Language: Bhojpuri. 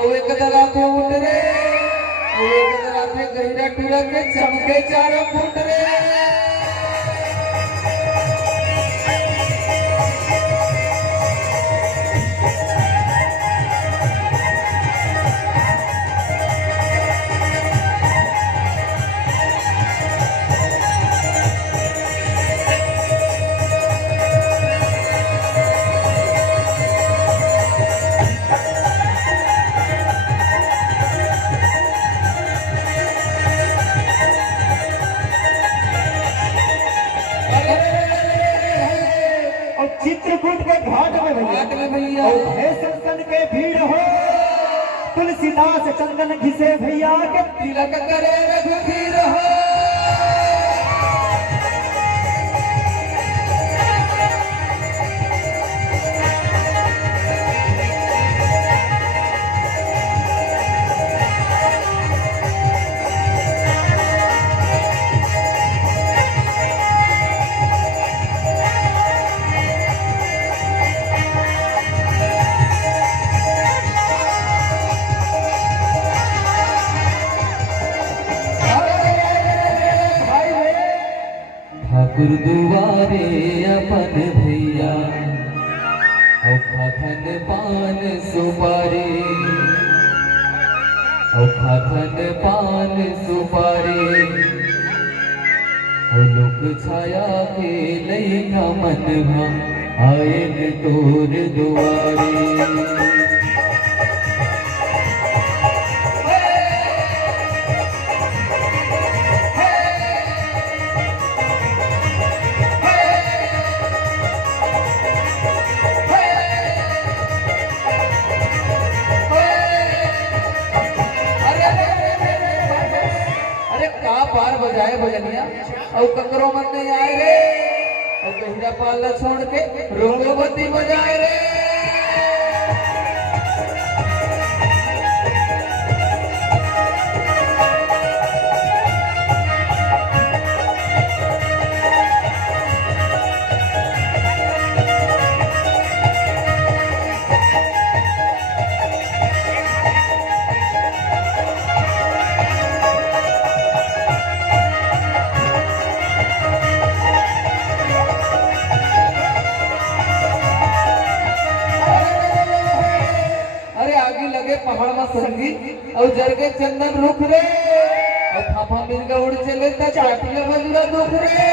और एक दरा पे उठ रे और एक दरा पे गहरा टूरा के चमके चारों फुट रे। चित्रकूट के घाट में भैया और संतन के भीड़ हो, तुलसीदास चंदन घिसे भैया के तिलक करे रघुवीर हो। ठाकुर दुआरे अपन भैया औ खाथन पान सुपारी औ खाथन पान सुपारी औ लोक छाया के लैका मनवा आयन तोर दुआरे। बार बजाए भजनिया और ककरो मन नहीं आए रे और गहिरा पाला छोड़ के रोगवती बजाए रे। पहाड़ में संगी और जरगे चंदन रुख रे और फाफा मिर्गा उड़ चले ता चाटिया बजुरा दुख रे।